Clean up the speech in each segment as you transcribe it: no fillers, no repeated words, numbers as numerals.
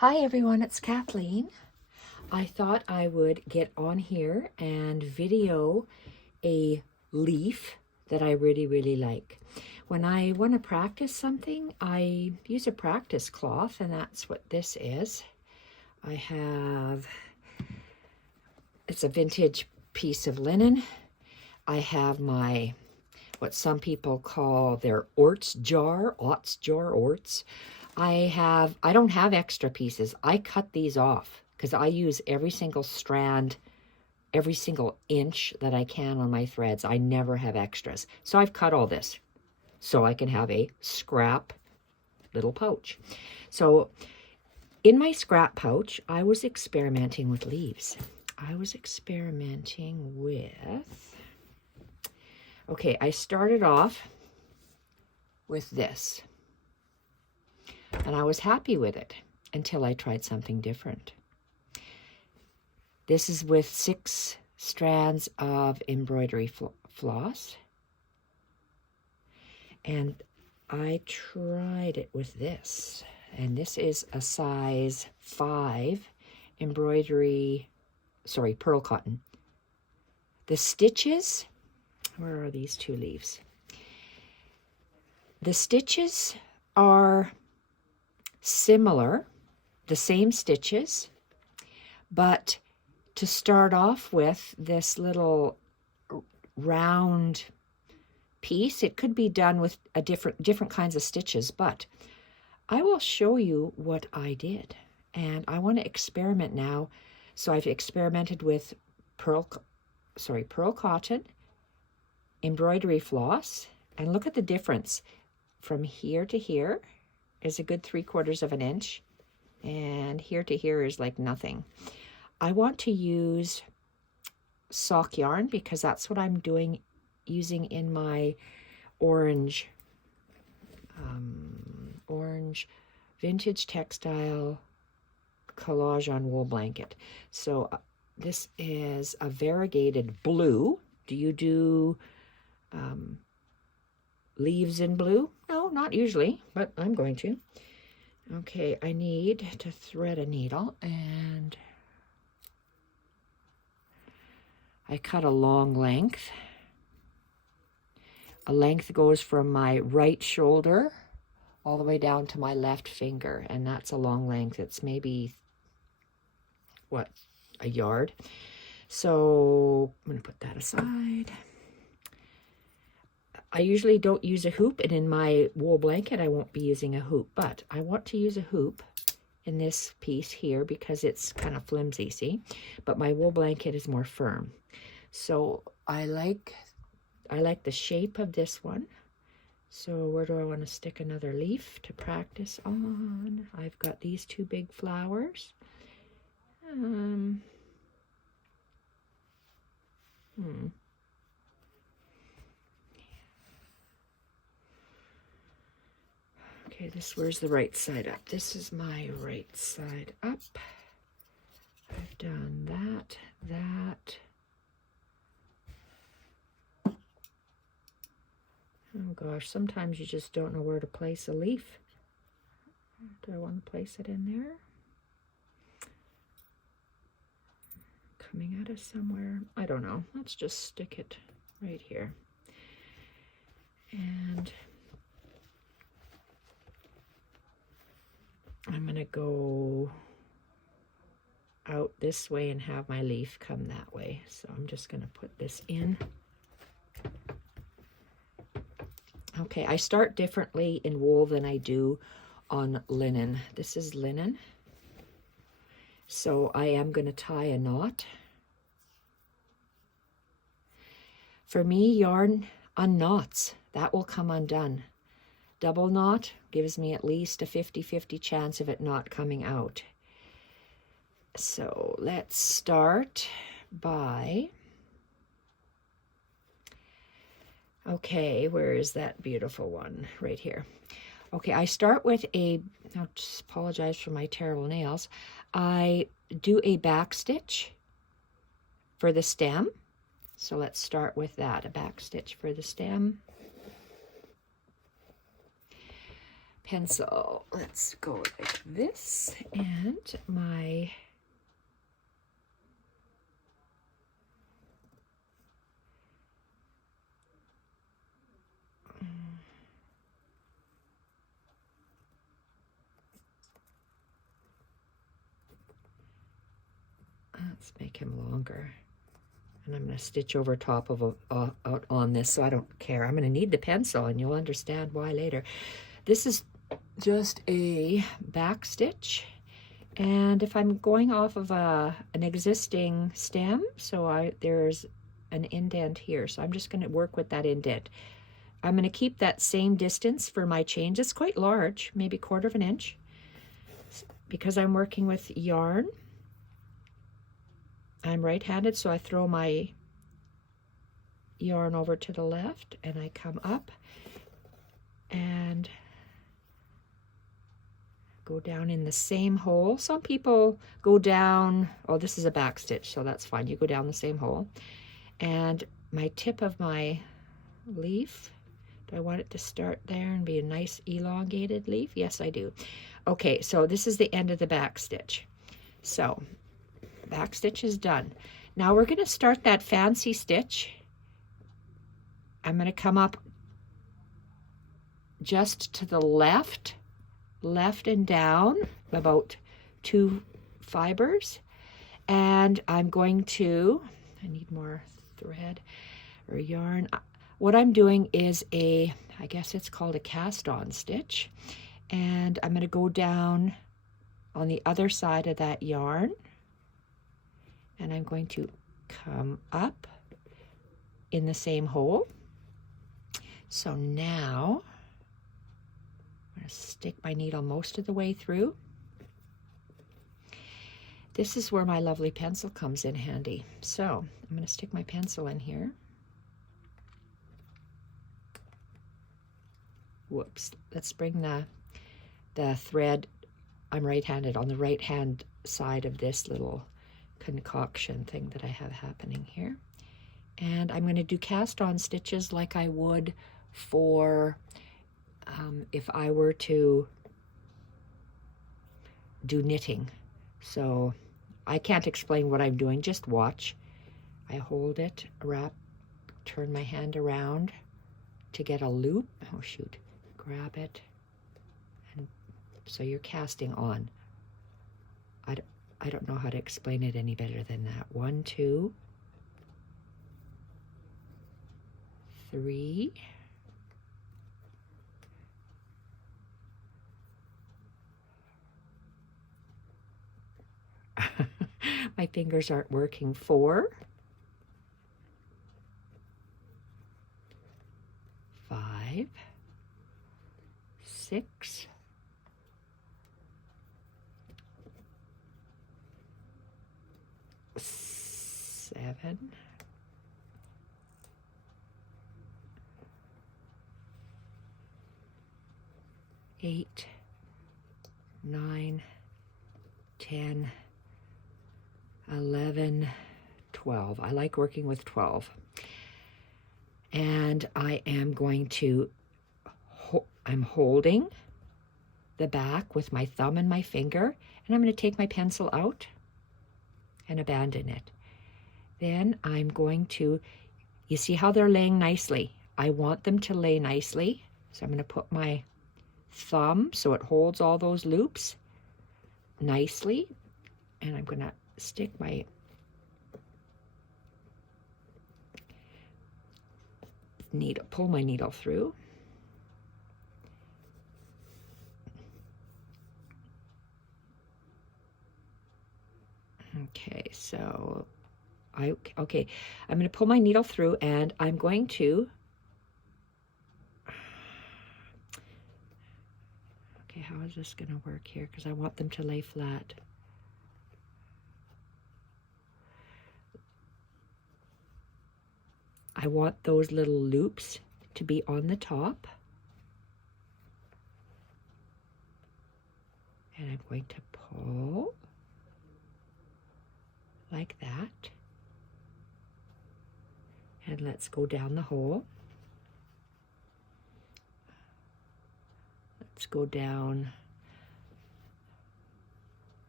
Hi everyone, it's Kathleen. I thought I would get on here and video a leaf that I really like. When I want to practice something, I use a practice cloth, and that's what this is. It's a vintage piece of linen. I have my, what some people call their orts jar. I don't have extra pieces. I cut these off because I use every single strand, every single inch that I can on my threads. I never have extras. So I've cut all this so I can have a scrap little pouch. So in my scrap pouch, I was experimenting with leaves. Okay, I started off with this. And I was happy with it until I tried something different. This is with 6 strands of embroidery floss. And I tried it with this. And this is a size 5 pearl cotton. The stitches, where are these 2 leaves? The stitches are similar, the same stitches, but to start off with this little round piece, it could be done with a different kinds of stitches, but I will show you what I did. And I want to experiment now. So I've experimented with pearl cotton, embroidery floss, and look at the difference from here to here is a good 3/4 of an inch, and here to here is like nothing. I want to use sock yarn because that's what I'm using in my orange vintage textile collage on wool blanket. So this is a variegated blue. Do you do leaves in blue? No, not usually, but I'm going to. Okay, I need to thread a needle, and I cut a long length. A length goes from my right shoulder all the way down to my left finger, and that's a long length. It's maybe, a yard. So I'm going to put that aside. I usually don't use a hoop, and in my wool blanket I won't be using a hoop, but I want to use a hoop in this piece here because it's kind of flimsy, see? But my wool blanket is more firm. So I like the shape of this one. So where do I want to stick another leaf to practice on? I've got these 2 big flowers. Okay, where's the right side up? This is my right side up. I've done that. Oh gosh, sometimes you just don't know where to place a leaf. Do I want to place it in there? Coming out of somewhere. I don't know. Let's just stick it right here. And I'm going to go out this way and have my leaf come that way. So I'm just going to put this in. Okay, I start differently in wool than I do on linen. This is linen. So I am going to tie a knot. For me, yarn unknots. That will come undone. Double knot gives me at least a 50-50 chance of it not coming out. So let's start by, okay, where is that beautiful one? Right here. Okay, I start with I'll just apologize for my terrible nails. I do a back stitch for the stem. So let's start with that, a back stitch for the stem. pencil. Let's go like this, and my let's make him longer. And I'm going to stitch over top of out on this, so I don't care. I'm going to need the pencil, and you'll understand why later. This is just a back stitch, and if I'm going off of an existing stem, so there's an indent here, so I'm just going to work with that indent. I'm going to keep that same distance for my change. It's quite large, maybe 1/4 of an inch, because I'm working with yarn. I'm right-handed, so I throw my yarn over to the left, and I come up and go down in the same hole. Some people go down, oh, this is a back stitch, so that's fine. You go down the same hole. And my tip of my leaf, do I want it to start there and be a nice elongated leaf? Yes, I do. Okay, so this is the end of the back stitch. So back stitch is done. Now we're going to start that fancy stitch. I'm going to come up just to the left and down about 2 fibers, and I'm going to, I need more thread or yarn. What I'm doing is I guess it's called a cast on stitch, and I'm going to go down on the other side of that yarn, and I'm going to come up in the same hole. So now I'm going to stick my needle most of the way through. This is where my lovely pencil comes in handy. So I'm going to stick my pencil in here. Whoops. Let's bring the thread. I'm right-handed, on the right-hand side of this little concoction thing that I have happening here. And I'm going to do cast on stitches like I would for if I were to do knitting. So I can't explain what I'm doing, just watch. I hold it, turn my hand around to get a loop. Oh shoot, grab it. And so you're casting on. I don't know how to explain it any better than that. 1, 2, 3. My fingers aren't working. 4, 5, 6, 7, 8, 9, 10, 11, 12. I like working with 12. And I am going to, I'm holding the back with my thumb and my finger, and I'm going to take my pencil out and abandon it. Then I'm going to, you see how they're laying nicely? I want them to lay nicely. So I'm going to put my thumb so it holds all those loops nicely. And I'm going to stick my needle, pull my needle through. Okay, so I'm going to pull my needle through, and I'm going to, okay, how is this going to work here? Because I want them to lay flat. I want those little loops to be on the top. And I'm going to pull like that. And let's go down the hole. let's go down.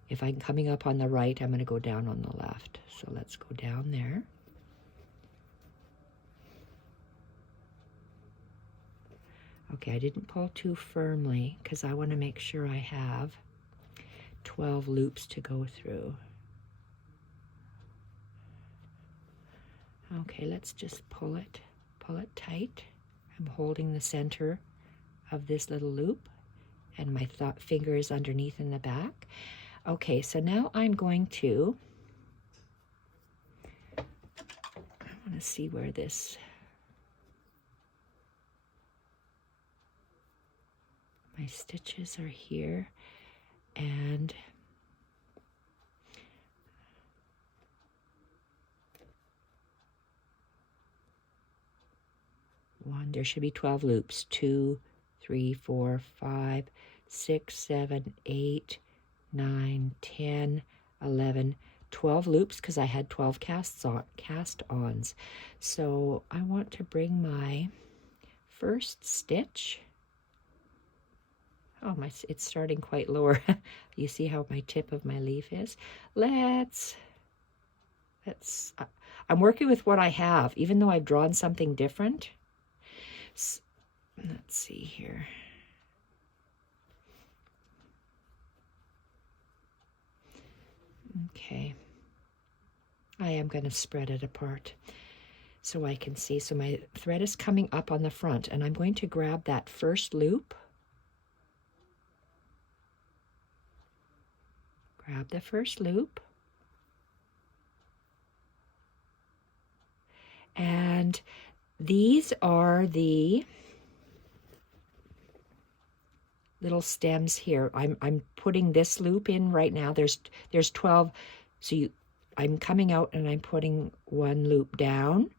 If I'm coming up on the right, I'm going to go down on the left. So let's go down there. Okay, I didn't pull too firmly because I want to make sure I have 12 loops to go through. Okay, let's just pull it tight. I'm holding the center of this little loop and my finger is underneath in the back. Okay, so now I'm going to, I want to see where this, my stitches are here, and there should be 12 loops. 2, 3, 4, 5, 6, 7, 8, 9, 10, 11, 12 loops because I had 12 cast-ons. So I want to bring my first stitch. Oh, it's starting quite lower. You see how my tip of my leaf is? I'm working with what I have, even though I've drawn something different. Let's see here. Okay. I am going to spread it apart so I can see. So my thread is coming up on the front, and I'm going to grab that first loop. Grab the first loop. And these are the little stems here. I'm putting this loop in right now. There's 12. So I'm coming out and I'm putting one loop down.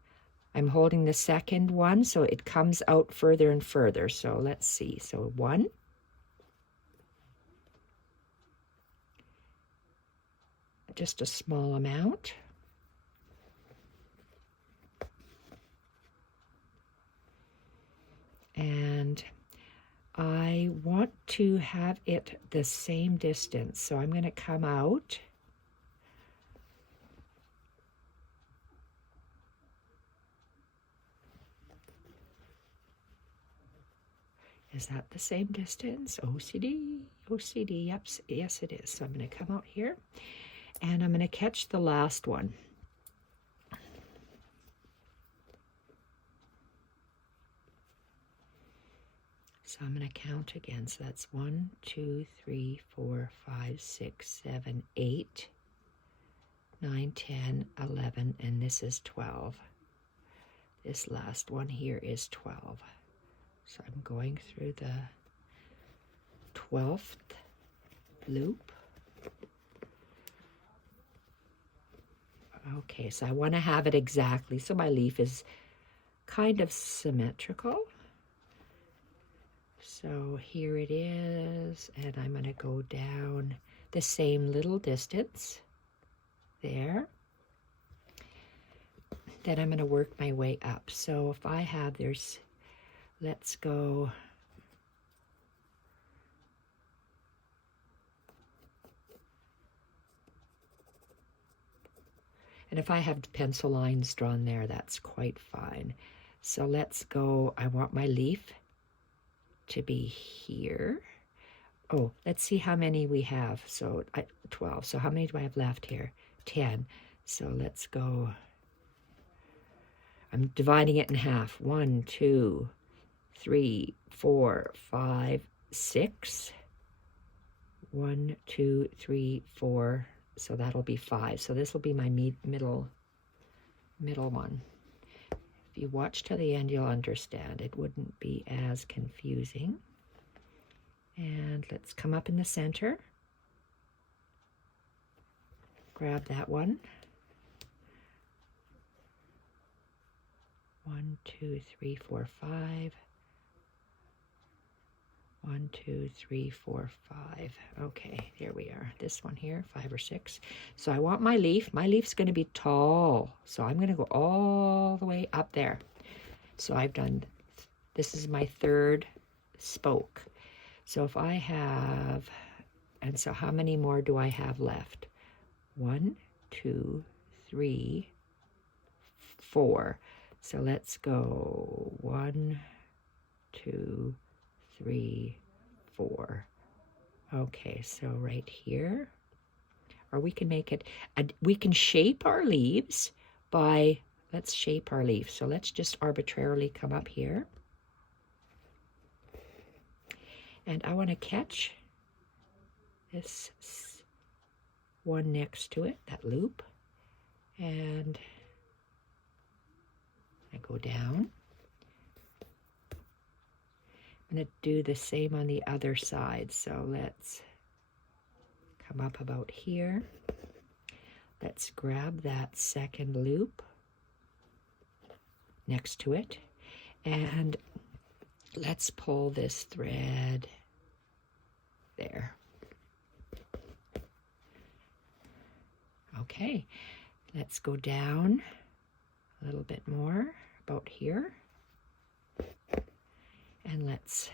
I'm holding the second one so it comes out further and further. So let's see. So 1. Just a small amount. And I want to have it the same distance. So I'm going to come out. Is that the same distance? OCD, yep, yes it is. So I'm going to come out here and I'm going to catch the last one. So I'm going to count again. So that's 1, 2, 3, 4, 5, 6, 7, 8, 9, 10, 11, and this is 12. This last one here is 12. So I'm going through the 12th loop. Okay, so I want to have it exactly so my leaf is kind of symmetrical. So here it is, and I'm going to go down the same little distance there. Then I'm going to work my way up. So if I have, let's go. And if I have pencil lines drawn there, that's quite fine. So let's go, I want my leaf to be here. Oh, let's see how many we have. So 12. So how many do I have left here? 10. So let's go. I'm dividing it in half. 1, 2, 3, 4, 5, 6. 1, 2, 3, 4. So that'll be 5. So this will be my middle one. If you watch to the end, you'll understand. It wouldn't be as confusing. And let's come up in the center. Grab that one. 1, 2, 3, 4, 5. 1, 2, 3, 4, 5. Okay, here we are. This one here, 5 or 6. So I want my leaf. My leaf's going to be tall. So I'm going to go all the way up there. So I've done, this is my third spoke. So if I have, and so how many more do I have left? 1, 2, 3, 4. So let's go 1, 2, 3, 4. Okay, so right here, or we can make it, we can shape our leaves by, let's shape our leaf. So let's just arbitrarily come up here. And I want to catch this one next to it, that loop. And I go down. I'm going to do the same on the other side. So let's come up about here. Let's grab that second loop next to it. And let's pull this thread there. Okay, let's go down a little bit more about here. And let's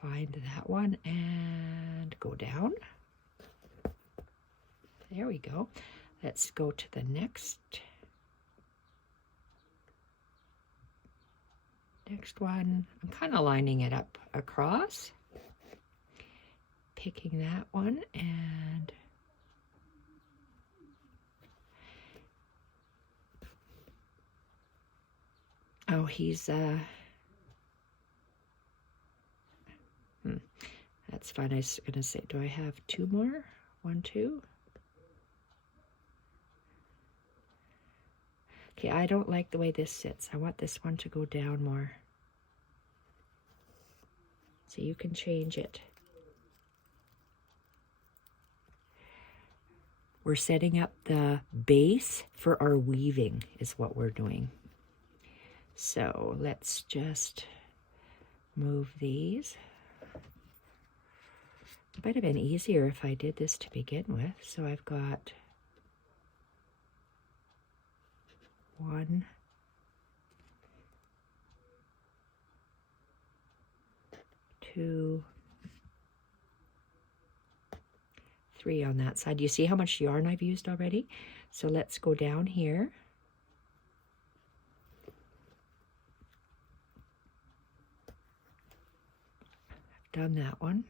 find that one and go down. There we go. Let's go to the next one. I'm kind of lining it up across, picking that one, and oh, he's that's fine. I was gonna say, do I have 2 more? 1, 2. Okay, I don't like the way this sits. I want this one to go down more. So you can change it. We're setting up the base for our weaving is what we're doing. So let's just move these. It might have been easier if I did this to begin with. So I've got 1, 2, 3 on that side. You see how much yarn I've used already? So let's go down here. I've done that one.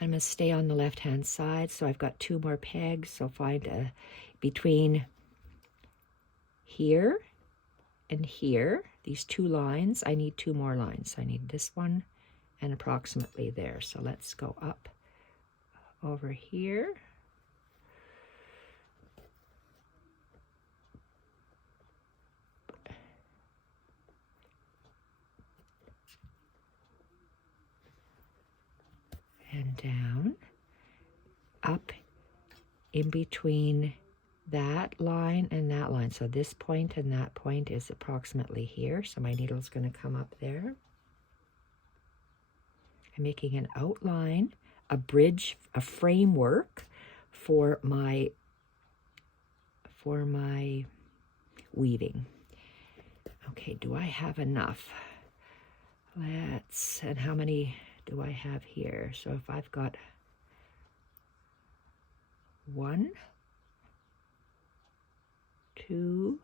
I'm going to stay on the left-hand side, so I've got 2 more pegs. So find a between here and here, these 2 lines, I need 2 more lines. I need this one and approximately there. So let's go up over here. And down, up in between that line and that line. So this point and that point is approximately here. So my needle's going to come up there. I'm making an outline, a bridge, a framework for my weaving. Okay, do I have enough? And how many do I have here? So if I've got 1, 2,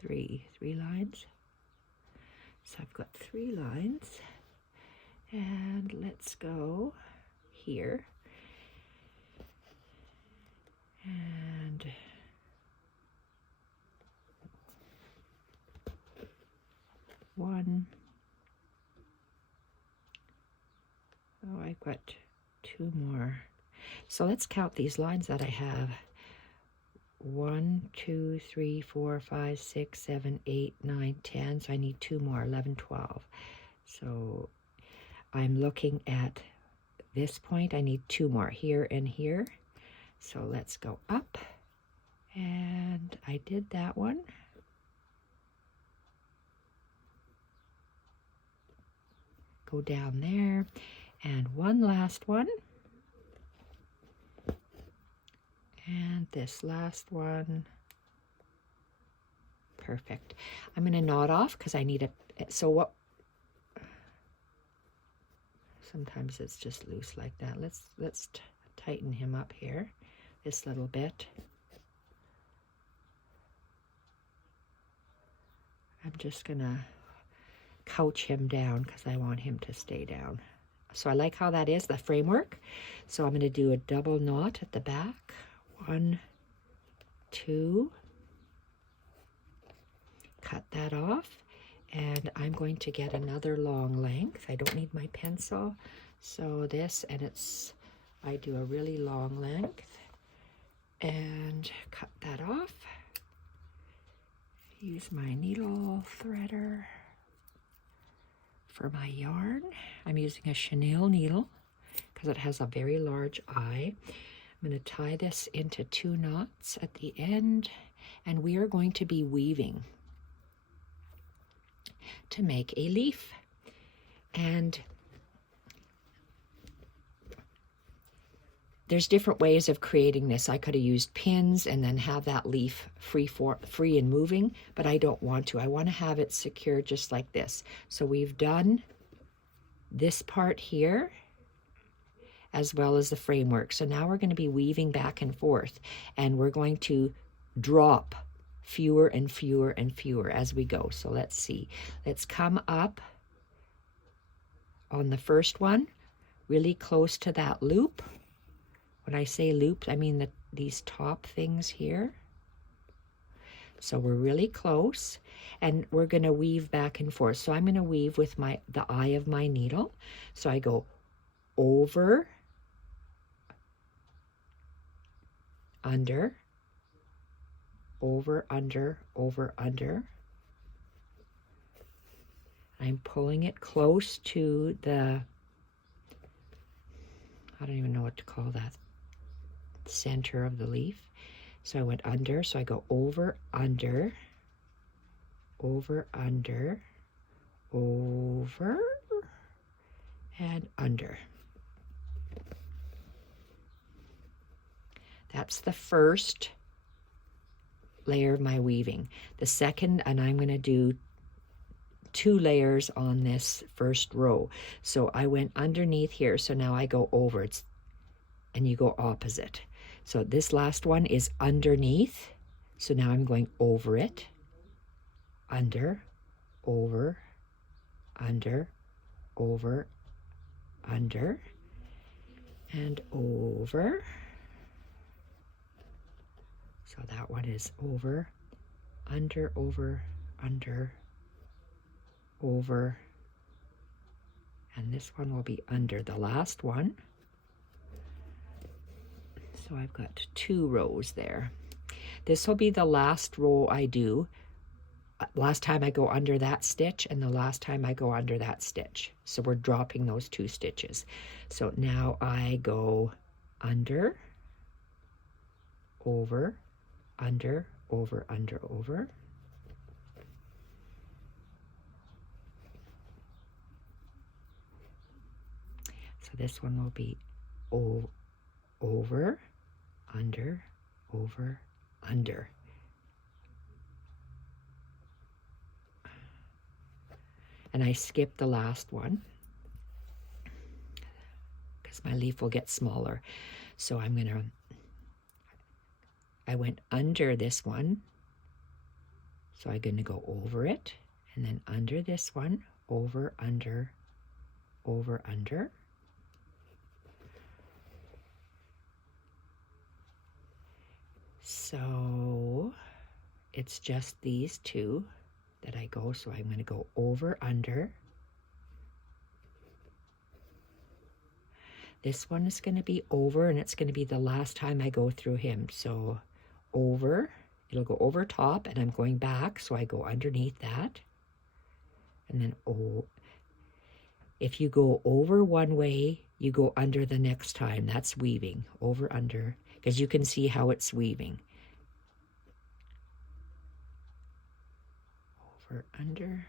3 lines. So I've got 3 lines, and let's go here. And one. Oh, I've got 2 more. So let's count these lines that I have. 1, 2, 3, 4, 5, 6, 7, 8, 9, 10. So I need 2 more, 11, 12. So I'm looking at this point. I need 2 more here and here. So let's go up. And I did that one. Go down there. And one last one. And this last one. Perfect. I'm going to knot off because I need a, so what, sometimes it's just loose like that. Let's tighten him up here, this little bit. I'm just going to couch him down because I want him to stay down. So I like how that is, the framework. So I'm going to do a double knot at the back. 1, 2, cut that off, and I'm going to get another long length. I don't need my pencil, so this, and it's, I do a really long length and cut that off. Use my needle threader for my yarn. I'm using a chenille needle because it has a very large eye. I'm going to tie this into 2 knots at the end, and we are going to be weaving to make a leaf. And there's different ways of creating this. I could have used pins and then have that leaf free and moving, but I don't want to. I want to have it secure just like this. So we've done this part here as well as the framework. So now we're going to be weaving back and forth, and we're going to drop fewer and fewer and fewer as we go. So let's see. Let's come up on the first one, really close to that loop. When I say loop, I mean these top things here. So we're really close, and we're going to weave back and forth. So I'm going to weave with the eye of my needle. So I go over, under, over, under, over, under. I'm pulling it close to the, I don't even know what to call that, center of the leaf. So I went under, so I go over, under, over, under, over, and under. That's the first layer of my weaving. The second, and I'm going to do 2 layers on this first row. So I went underneath here, so now I go over it, and you go opposite. So this last one is underneath, so now I'm going over it, under, over, under, over, under, and over. So that one is over, under, over, under, over, and this one will be under the last one. So I've got 2 rows there. This will be the last row I do. Last time I go under that stitch, and the last time I go under that stitch. So we're dropping those 2 stitches. So now I go under, over, under, over, under, over. So this one will be over, under, over, under. And I skipped the last one because my leaf will get smaller. So I went under this one, so I'm going to go over it, and then under this one, over, under, over, under. So it's just these 2 that I go, so I'm going to go over, under. This one is going to be over, and it's going to be the last time I go through him. So over, it'll go over top, and I'm going back, so I go underneath that. And then if you go over one way, you go under the next time. That's weaving, over, under, because you can see how it's weaving. Over, under.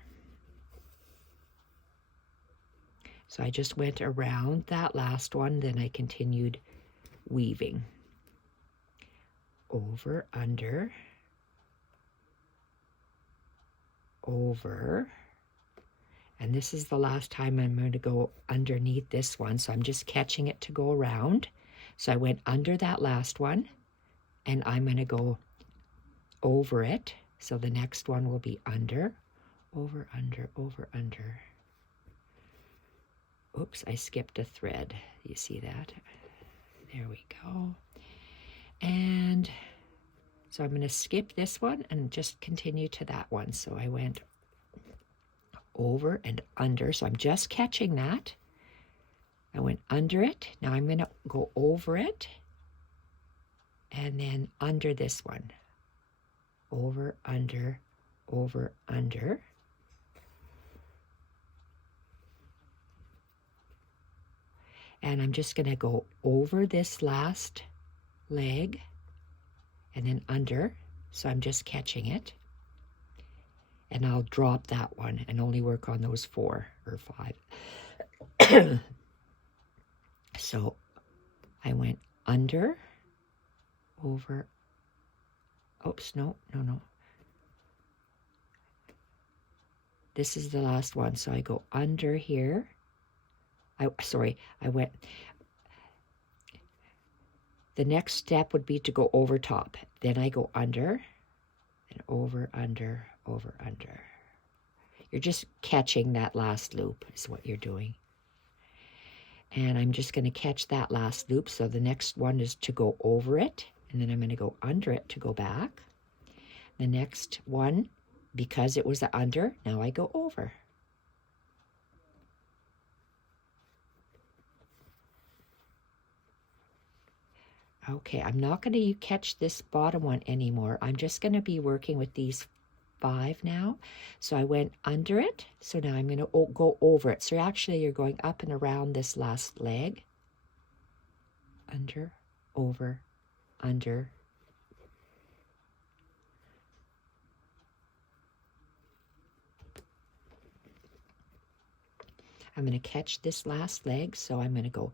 So I just went around that last one, then I continued weaving. over, under, over. And this is the last time I'm going to go underneath this one. So I'm just catching it to go around. So I went under that last one, and I'm going to go over it. So the next one will be under, over, under, over, under. Oops, I skipped a thread. You see that? There we go. And so I'm going to skip this one and just continue to that one. So I went over and under. So I'm just catching that. I went under it. Now I'm going to go over it and then under this one. Over, under, over, under. And I'm just going to go over this last leg and then under. So I'm just catching it. And I'll drop that one and only work on those 4 or 5. So I went under, over, oops, no. This is the last one. So I go under here. I went, the next step would be to go over top. Then I go under and over, under, over, under. You're just catching that last loop is what you're doing. And I'm just going to catch that last loop. So the next one is to go over it. And then I'm going to go under it to go back. The next one, because it was the under, now I go over. Okay, I'm not going to catch this bottom one anymore. I'm just going to be working with these 5 now. So I went under it. So now I'm going to go over it. So actually you're going up and around this last leg. Under, over, under. I'm going to catch this last leg. So I'm going to go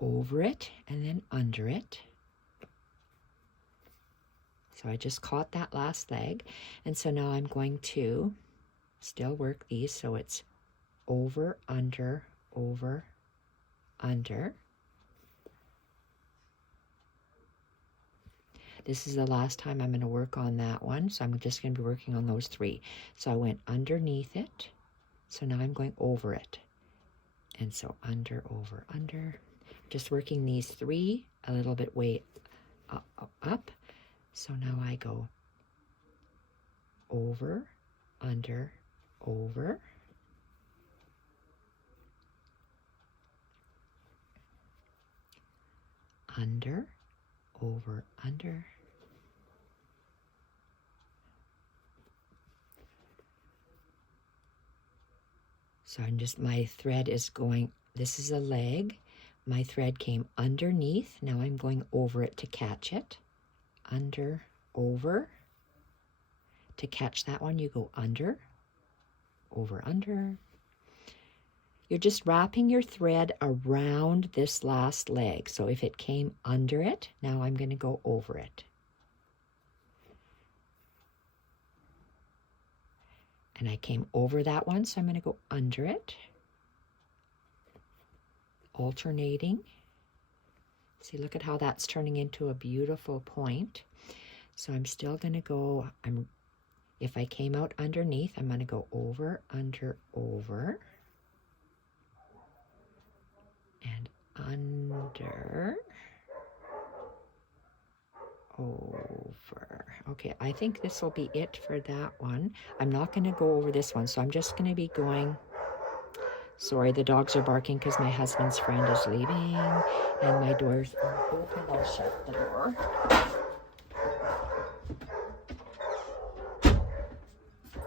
over it and then under it. So I just caught that last leg. And so now I'm going to still work these. So it's over, under, over, under. This is the last time I'm going to work on that one. So I'm just going to be working on those 3. So I went underneath it. So now I'm going over it. And so under, over, under. Just working these 3 a little bit way up. So now I go over, under, over. Under, over, under. So I'm just, my thread is going, this is a leg. My thread came underneath. Now I'm going over it to catch it. Under, over. To catch that one, you go under, over, under. You're just wrapping your thread around this last leg. So if it came under it, now I'm going to go over it. And I came over that one, so I'm going to go under it. Alternating. See, look at how that's turning into a beautiful point. So I'm still going to go, if I came out underneath, I'm going to go over, under, over. And under, over. Okay, I think this will be it for that one. I'm not going to go over this one, so I'm just going to be going. Sorry, the dogs are barking because my husband's friend is leaving, and my doors are open. I'll shut the door.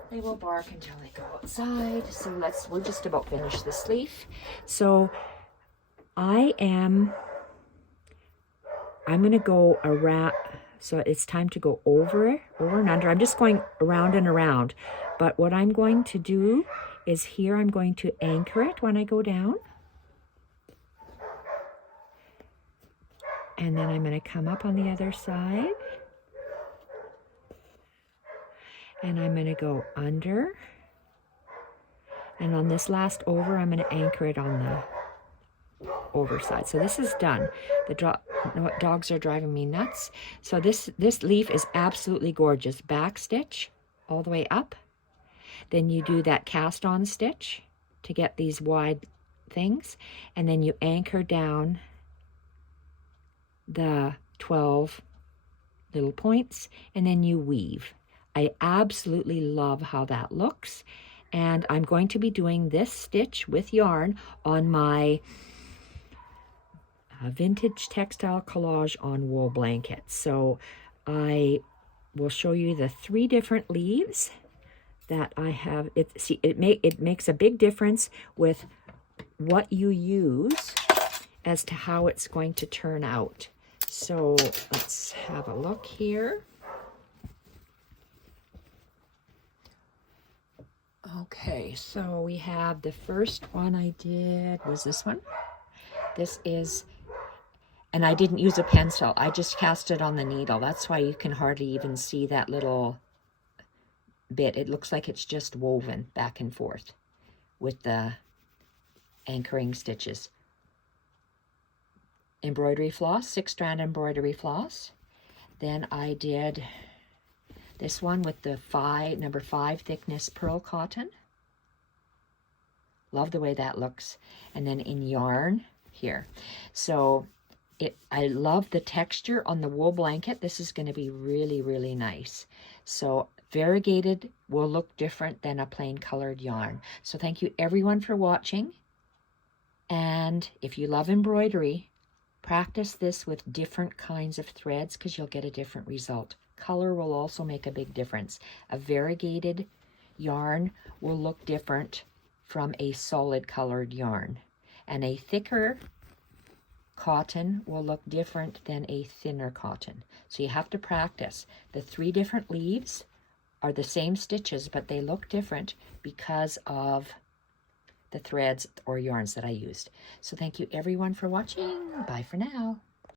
They will bark until they go outside. So we're just about finished this leaf. So I'm going to go around. So it's time to go over and under. I'm just going around and around. But what I'm going to do is here I'm going to anchor it when I go down. And then I'm going to come up on the other side. And I'm going to go under. And on this last over, I'm going to anchor it on the overside. So this is done. The dogs are driving me nuts. So this leaf is absolutely gorgeous. Back stitch all the way up. Then you do that cast on stitch to get these wide things. And then you anchor down the 12 little points, and then you weave. I absolutely love how that looks. And I'm going to be doing this stitch with yarn on my vintage textile collage on wool blankets. So I will show you the 3 different leaves that I have. It makes a big difference with what you use as to how it's going to turn out. So let's have a look here. Okay, so we have the first one I did was this one. This is, and I didn't use a pencil. I just cast it on the needle. That's why you can hardly even see that little bit. It looks like it's just woven back and forth with the anchoring stitches. Embroidery floss, 6-strand embroidery floss. Then I did this one with the number 5 thickness pearl cotton. Love the way that looks. And then in yarn here. So I love the texture on the wool blanket. This is going to be really, really nice. So variegated will look different than a plain colored yarn. So thank you everyone for watching. And if you love embroidery, practice this with different kinds of threads because you'll get a different result. Color will also make a big difference. A variegated yarn will look different from a solid colored yarn. And a thicker cotton will look different than a thinner cotton. So you have to practice. The 3 different leaves are the same stitches, but they look different because of the threads or yarns that I used. So thank you everyone for watching. Bye for now.